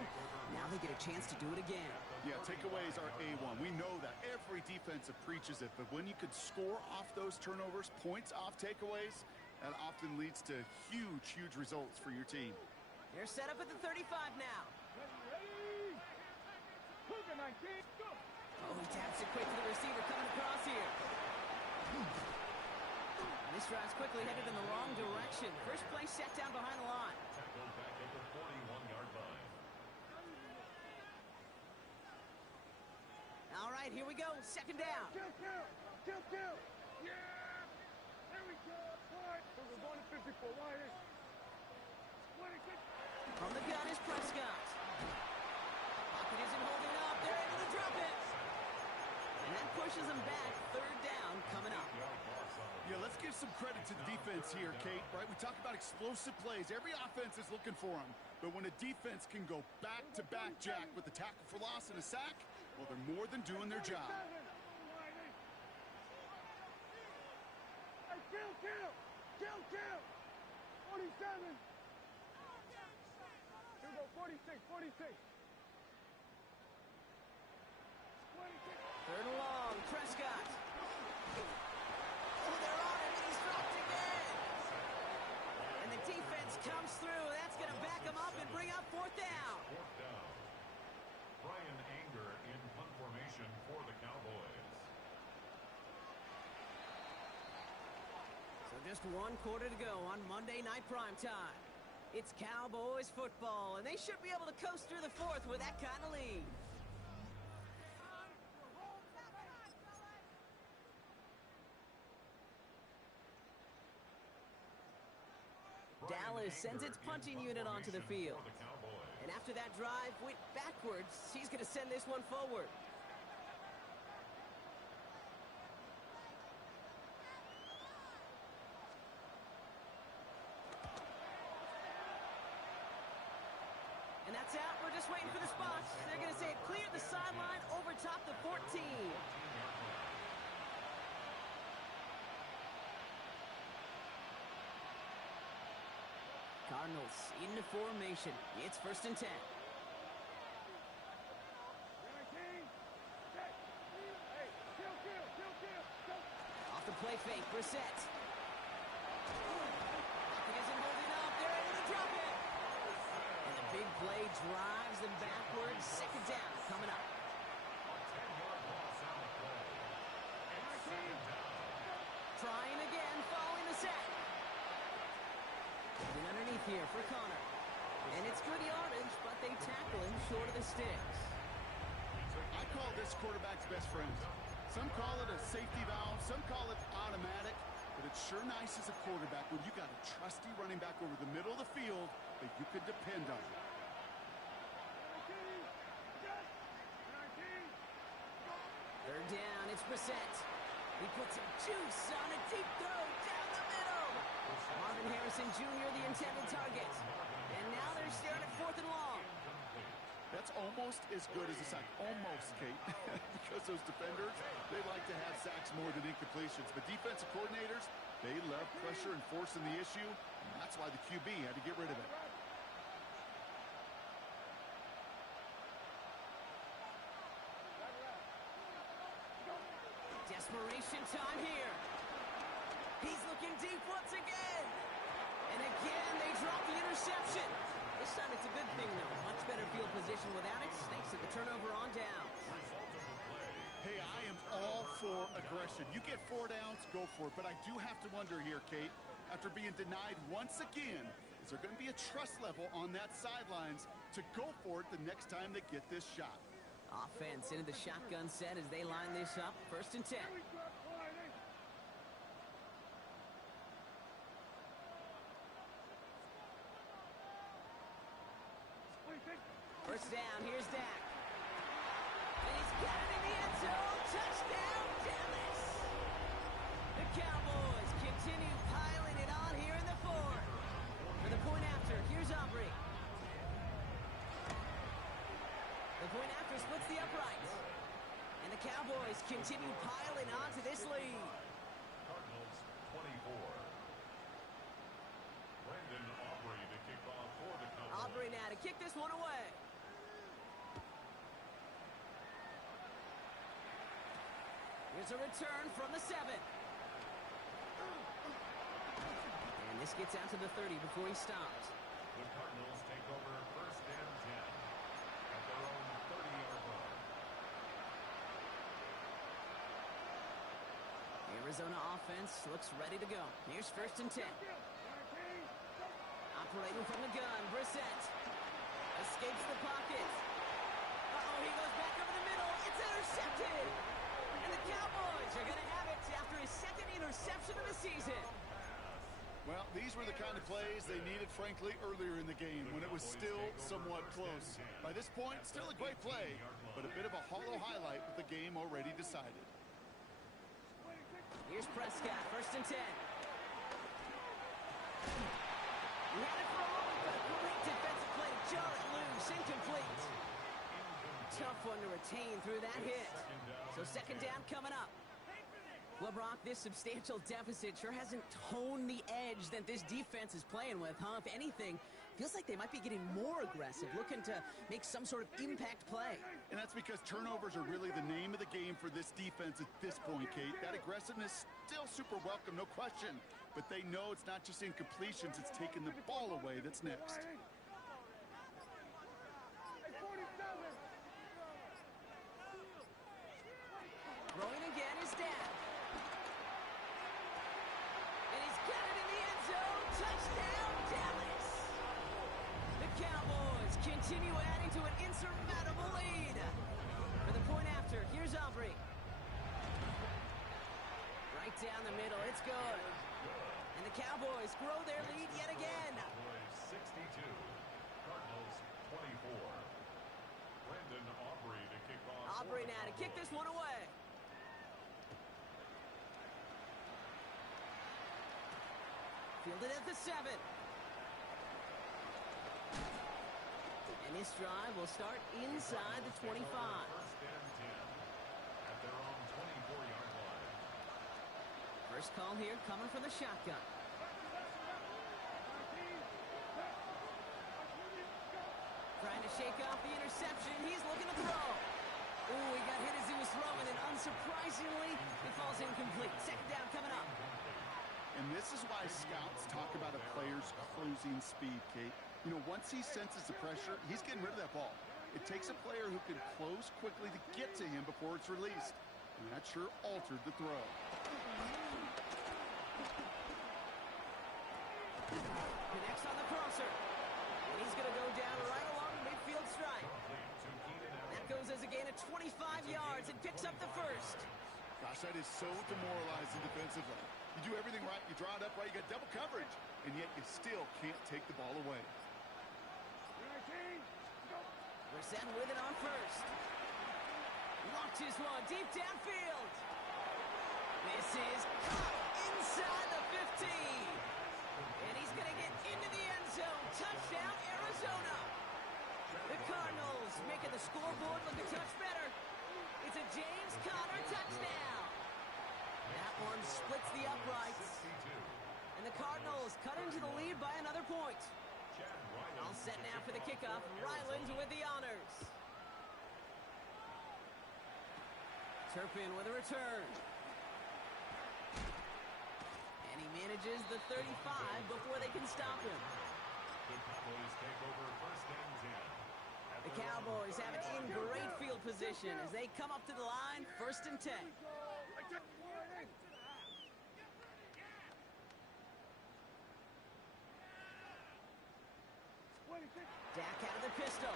they get a chance to do it again. Yeah, takeaways are A1. We know that. Every defensive preaches it, but when you could score off those turnovers, points off takeaways, that often leads to huge, huge results for your team. They're set up at the 35 now. Ready? Cougar 19, go! Oh, he taps it quick to the receiver coming across here. This drive's quickly headed in the wrong direction. First play set down behind the line. Tackled back at the 41-yard line. All right, here we go. 2nd down. Kill! Yeah! There we go! Point! We're going to 54. Why is 26. From the gun is Prescott. Pocket isn't holding up. They're able to drop it. And that pushes them back. 3rd down coming up. Yeah, let's give some credit to the defense here, Kate, right? We talk about explosive plays. Every offense is looking for them. But when a defense can go back-to-back, Jack, with a tackle for loss and a sack, well, they're more than doing their job. Hey, kill! 47! Here we go, 46. 26. 3rd and long. Prescott. Oh, they're on him, and he's dropped again. And the defense comes through. That's going to back him up and bring up 4th down. 4th down. Brian Anger in punt formation for the Cowboys. So just 1 quarter to go on Monday Night Primetime. It's Cowboys football, and they should be able to coast through the 4th with that kind of lead. Dallas sends its punting unit onto the field. And after that drive went backwards, she's going to send this one forward. And that's out. We're just waiting for the spots. They're going to say it cleared the sideline over top the 14. Cardinals into formation. It's 1st and 10. 19. Hey, kill. Off the play fake, Brissett. Pocket isn't holding up. They're able to drop it. And the big play drives them backwards. 2nd down coming up. Trying again following the sack. And underneath here for Connor. And it's good yardage, but they tackle him short of the sticks. I call this quarterback's best friend. Some call it a safety valve, some call it automatic, but a It's sure nice as a quarterback when you got a trusty running back over the middle of the field that you can depend on. Third down, it's Brissett. He puts some juice on a deep throw down the middle. Marvin Harrison Jr., the intended target. And now they're staring at 4th and long. That's almost as good as a sack. Almost, Kate. Because those defenders, they like to have sacks more than incompletions. But defensive coordinators, they love pressure and forcing the issue. And that's why the QB had to get rid of it. Desperation time here. He's looking deep once again. And again, they drop the interception. This time it's a good thing, though. Much better field position without it, thanks to the turnover on downs. Hey, I am all for aggression. You get 4 downs, go for it. But I do have to wonder here, Kate, after being denied once again, is there going to be a trust level on that sidelines to go for it the next time they get this shot? Offense into the shotgun set as they line this up. 1st and 10. First down, here's Dak. And he's got it in the end zone. Touchdown, Dallas! The Cowboys continue piling it on here in the 4th. For the point after, here's Aubrey. The point after splits the uprights. And the Cowboys continue piling on to this lead. Cardinals 24. Brandon Aubrey to kick off for the Cowboys. Aubrey now to kick this one away. Here's a return from the 7. And this gets out to the 30 before he stops. The Cardinals take over 1st and 10 at their own 30-yard line. The Arizona offense looks ready to go. Here's 1st and 10. Operating from the gun, Brissett escapes the pocket. Uh-oh, he goes back over the middle. It's intercepted. And the Cowboys are going to have it after his 2nd interception of the season. Well, these were the kind of plays they needed, frankly, earlier in the game when it was still somewhat close. By this point, still a great play, but a bit of a hollow highlight with the game already decided. Here's Prescott, 1st and 10. He had it for a moment, but a great defensive play to jar it loose, incomplete. Tough one to retain through that hit. So 2nd down coming up. Well, Brock, this substantial deficit sure hasn't toned the edge that this defense is playing with, huh? If anything, feels like they might be getting more aggressive, looking to make some sort of impact play. And that's because turnovers are really the name of the game for this defense at this point, Kate. That aggressiveness still super welcome, no question. But they know it's not just incompletions, it's taking the ball away that's next. Throwing again is Dak. And he's got it in the end zone. Touchdown, Dallas! The Cowboys continue adding to an insurmountable lead. For the point after, here's Aubrey. Right down the middle, it's good. And the Cowboys grow their lead yet again. 62. Cardinals 24. Brandon Aubrey to kick off. Aubrey now to kick this one away. Fielded at the 7. And this drive will start inside the 25. 1st and 10 at their own 24-yard line. First call here coming from the shotgun. Trying to shake off the interception. He's looking to throw. Ooh, he got hit as he was throwing, and unsurprisingly, it falls incomplete. 2nd down coming up. And this is why scouts talk about a player's closing speed, Kate. You know, once he senses the pressure, he's getting rid of that ball. It takes a player who can close quickly to get to him before it's released. And that sure altered the throw. Connects on the crosser. And he's going to go down right along the midfield stripe. That goes as a gain of 25 yards and picks up the 1st. Gosh, that is so demoralizing defensively. You do everything right, you draw it up right, you got double coverage, and yet you still can't take the ball away. 19, go. Brissett with it on first. Launches one deep downfield. This is caught inside the 15. And he's going to get into the end zone. Touchdown, Arizona. The Cardinals making the scoreboard look a touch better. It's a James Conner touchdown. That one splits the uprights. And the Cardinals cut into the lead by another point. All set now for the kickoff. Ryland with the honors. Turpin with a return. And he manages the 35 before they can stop him. The Cowboys take over first and 10. The Cowboys have it in great field position as they come up to the line, first and 10. Dak out of the pistol.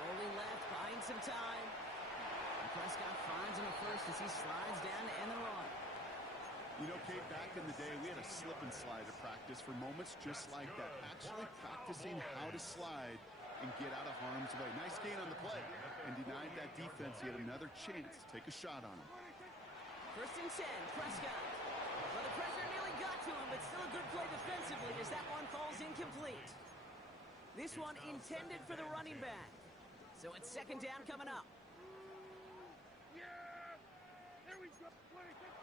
Rolling left, buying some time. And Prescott finds him at first as he slides down to end the run. You know, Kate, back in the day, we had a slip and slide at practice for moments just like that. Actually practicing how to slide and get out of harm's way. Nice gain on the play and denied that defense yet another chance to take a shot on him. First and 10, Prescott. Well, the pressure nearly got to him, but still a good play defensively as that one falls incomplete. This one intended for the running back. So it's second down coming up.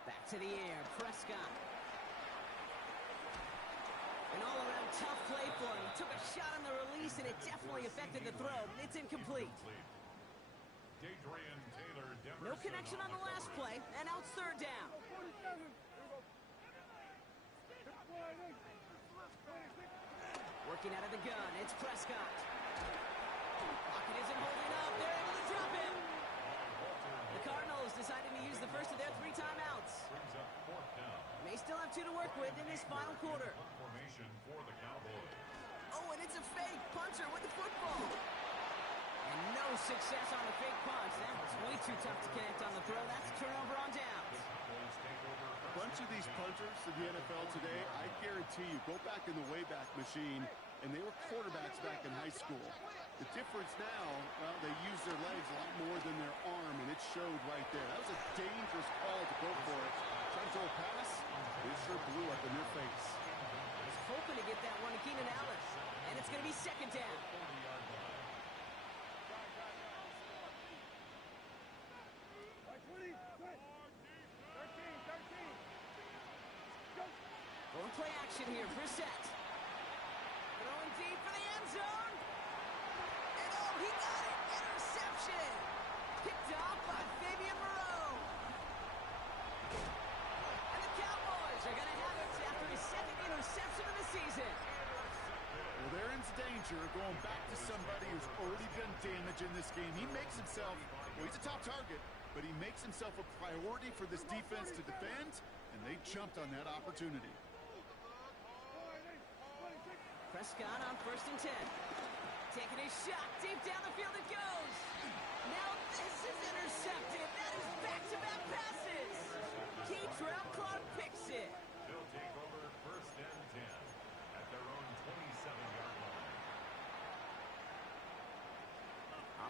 Back to the air, Prescott. An all-around tough play for him. He took a shot on the release, and it definitely affected the throw. It's incomplete. No connection on the last play, and now it's third down. Working out of the gun, it's Prescott. Pocket isn't holding up. They're able to drop him. The Cardinals deciding to use the first of their 3 timeouts. May still have 2 to work with in this final quarter. Oh, and it's a fake punter with the football. And no success on the fake punch. That was way too tough to connect on the throw. That's a turnover on downs. A bunch of these punters in the NFL today, I guarantee you, go back in the Wayback Machine, and they were quarterbacks back in high school. The difference now, well, they use their legs a lot more than their arm, and it showed right there. That was a dangerous call to go for it. Trying to throw a pass, it sure blew up in their face. He's hoping to get that one to Keenan Allen, and it's going to be second down. Going play action here, Brissett. Throwing deep for the end zone. And oh, he got it! Interception! Picked off by Fabian Moreau. And the Cowboys are going to have it after his second interception of the season. Well, they're in danger going back to somebody who's already done damage in this game. He makes himself, well, he's a top target, but he makes himself a priority for this defense to defend, and they jumped on that opportunity. Prescott on first and 10. Taking his shot. Deep down the field it goes. Now this is intercepted. That is back-to-back passes. Keytrell Clark picks it. They'll take over first and 10 at their own 27-yard line.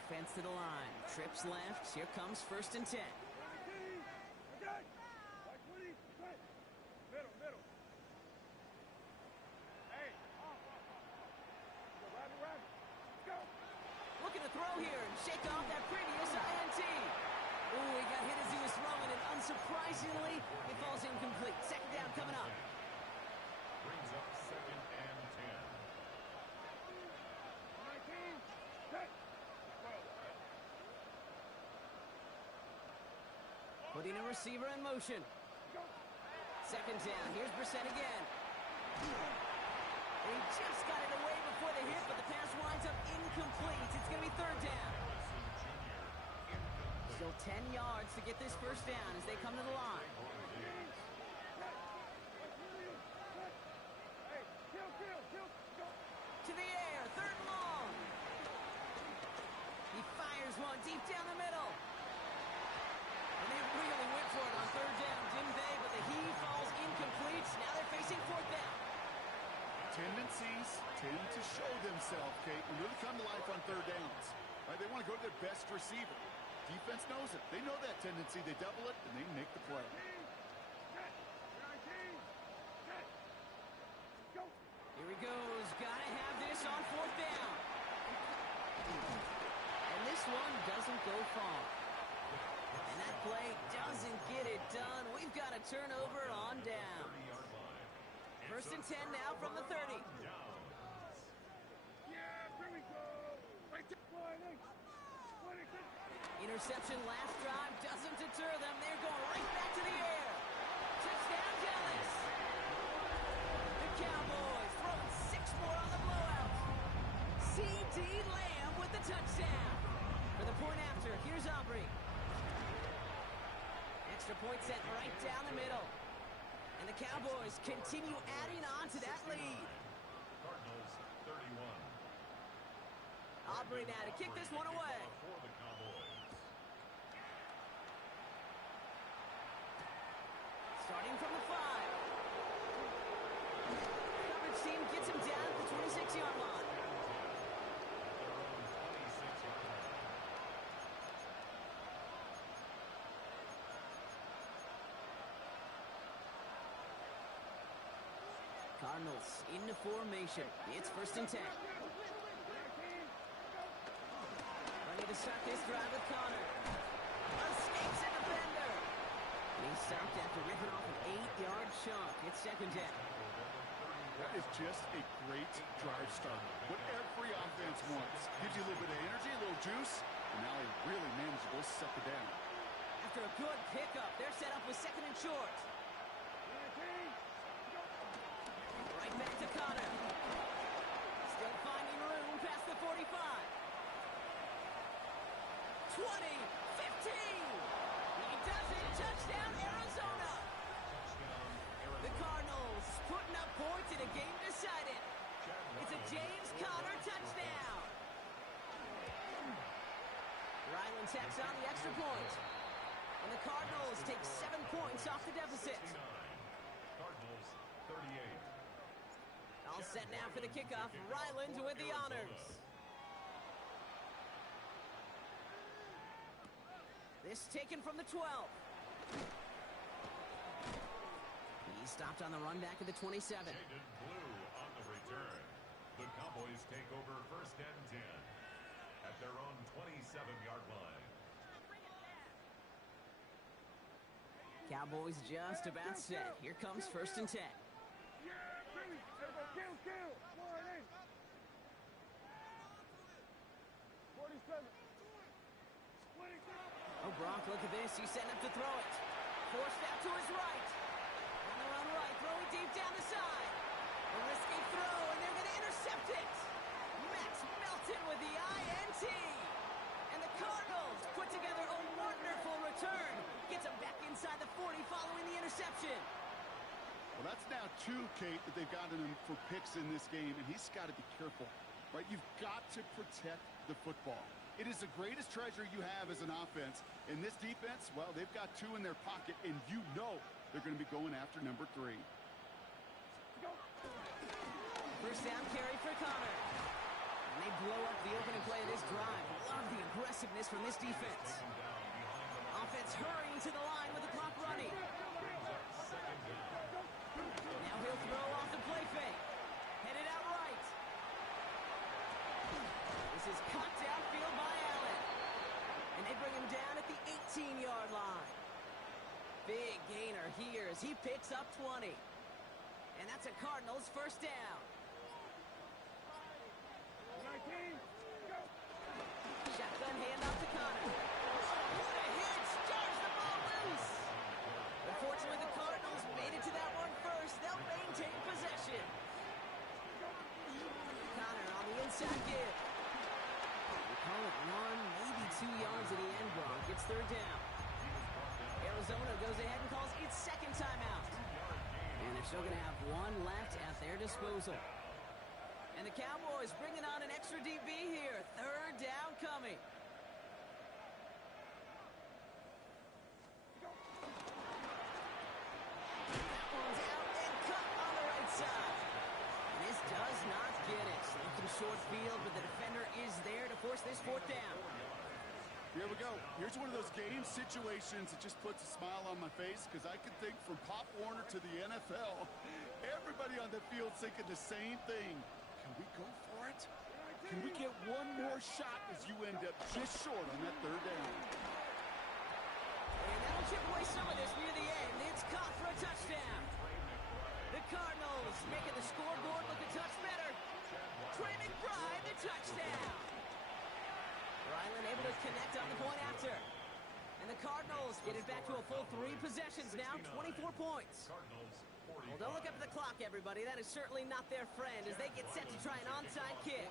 Offense to the line. Trips left. Here comes first and 10. Looking to throw here and shake off that previous INT. Ooh, he got hit as he was throwing, and unsurprisingly, it falls incomplete. Second down coming up. Brings up second and 10. Putting a receiver in motion. Second down. Here's Brissett again. He just got it away before the hit, but the pass winds up incomplete. It's going to be third down. Still 10 yards to get this first down as they come to the line. To the air, third and long. He fires one deep down the middle. And they really went for it on third down, didn't they? But they tend to show themselves, Kate, and really come to life on third downs. Right? They want to go to their best receiver. Defense knows it. They know that tendency. They double it, and they make the play. Here he goes. Gotta have this on fourth down. And this one doesn't go far. And that play doesn't get it done. We've got a turnover on down. First and 10 now from the 30. Interception last drive doesn't deter them. They're going right back to the air. Touchdown, Dallas. The Cowboys throwing 6 more on the blowout. C.D. Lamb with the touchdown. For the point after, here's Aubrey. Extra point set right down the middle. And the Cowboys continue adding on to that lead. Cardinals 31. Aubrey now to kick this one away. For the Cowboys. Starting from the 5. Coverage team gets him down at the 26-yard line. Cardinals into formation. It's first and 10. Ready to start this drive with Connor. Escapes a defender. And he's stopped after ripping off an 8-yard chunk. It's second down. That is just a great drive start. What every offense wants. Gives you a little bit of energy, a little juice, and now a really manageable second down. After a good pickup, they're set up with second and short. Right back to Connor. Still finding room past the 45. 20, 15. He does it. Touchdown, Arizona. The Cardinals putting up points in a game decided. It's a James Conner touchdown. Ryland tacks on the extra point. And the Cardinals take 7 points off the deficit. Cardinals 38. All set now for the kickoff. Ryland with the honors. This taken from the 12. He stopped on the run back at the 27. Shaded blue on the return. The Cowboys take over first and 10 at their own 27-yard line. Cowboys just about set. Here comes first and 10. Oh, Brock, look at this. He's setting up to throw it. Forced out to his right. On the run right, throw it deep down the side. A risky throw, and they're going to intercept it. Max Melton with the INT. And the Cardinals put together a wonderful return. Gets him back inside the 40 following the interception. Well, that's now 2, Kate, that they've gotten him for picks in this game, and he's got to be careful, right? You've got to protect the football. It is the greatest treasure you have as an offense. In this defense, well, they've got 2 in their pocket, and you know they're going to be going after number 3. First down carry for Connor. And they blow up the opening play of this drive. Love the aggressiveness from this defense. Offense hurrying to the line with the clock running. Now he'll throw off the play fake. Headed out right. This is cut downfield by Allen. And they bring him down at the 18-yard line. Big gainer here as he picks up 20. And that's a Cardinals first down. Shotgun handoff to Connor. Oh, what a hit! Stars the ball loose. Unfortunately, the Cardinals made it to that one first. They'll maintain possession. Connor on the inside give. We call it 1, maybe 2 yards at the end, Brock. It's third down. Arizona goes ahead and calls its second timeout. And they're still going to have 1 left at their disposal. And the Cowboys bringing on an extra DB here. Third down coming. That one's out and cut on the right side. And this does not get it. short field, but the defender is there to force this fourth down. Here we go. Here's one of those game situations that just puts a smile on my face because I can think from Pop Warner to the NFL, everybody on the field thinking the same thing. Can we go for it? Can we get one more shot as you end up just short on that third down? And that'll chip away some of this near the end. It's caught for a touchdown. The Cardinals making the scoreboard look a touch better. Trey McBride, the touchdown. Ryland able to connect on the point after. And the Cardinals get it back to a full 3 possessions now, 24 points. Well, don't look up at the clock, everybody. That is certainly not their friend as they get set to try an onside kick.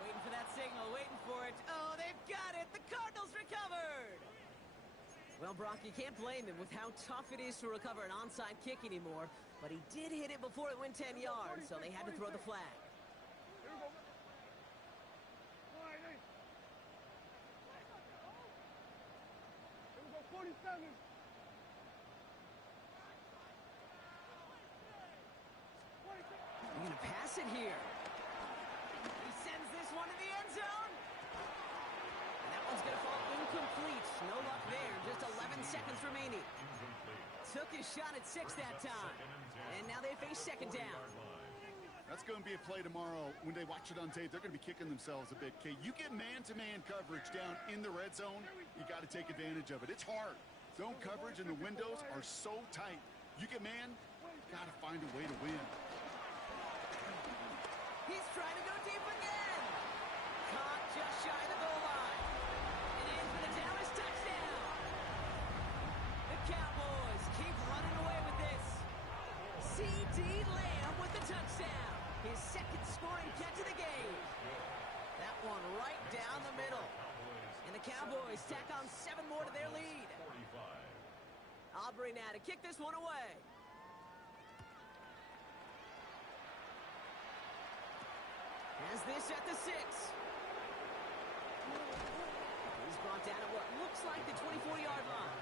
Waiting for that signal, waiting for it. Oh, they've got it. The Cardinals recovered. Well, Brock, you can't blame him with how tough it is to recover an onside kick anymore. But he did hit it before it went 10 yards, so they had to throw the flag. Here we go. Line 8. Here we go, 47. You're going to pass it here. He sends this one to the end zone. And that one's going to fall incomplete. No luck there. Just 11 seconds remaining. Took his shot at 6 that time. And now they face second down. That's going to be a play tomorrow. When they watch it on tape, they're going to be kicking themselves a bit. Okay, you get man-to-man coverage down in the red zone, you got to take advantage of it. It's hard. Zone coverage and the windows are so tight. You get man, got to find a way to win. He's trying to go deep again. Caught just shy of the goal line. And in for the Dallas touchdown. The Cowboys keep running away with this. C.D. Lamb with the touchdown. His second scoring catch of the game. That one right down the middle. And the Cowboys tack on 7 more to their lead. Aubrey now to kick this one away. Has this at the 6. He's brought down at what looks like the 24-yard line.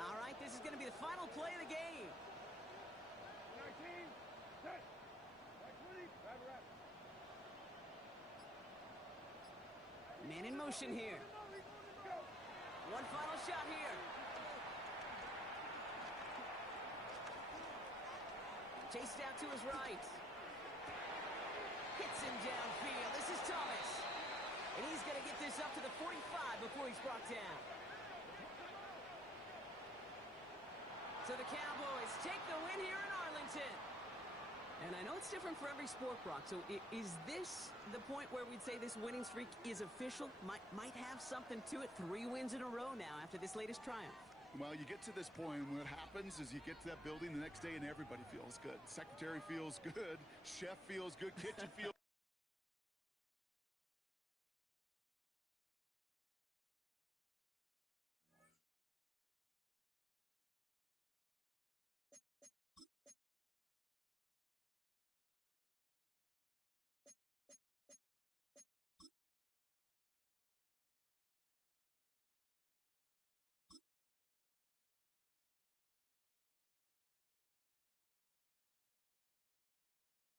All right, this is going to be the final play of the game. 19, set. Right 20, grab a wrap. Man in motion here. Go. One final shot here. Chased out to his right. Hits him downfield. This is Thomas. And he's going to get this up to the 45 before he's brought down. So the Cowboys take the win here in Arlington. And I know it's different for every sport, Brock. So is this the point where we'd say this winning streak is official? Might have something to it. 3 wins in a row now after this latest triumph. Well, you get to this point, and what happens is you get to that building the next day, and everybody feels good. Secretary feels good. Chef feels good. Kitchen feels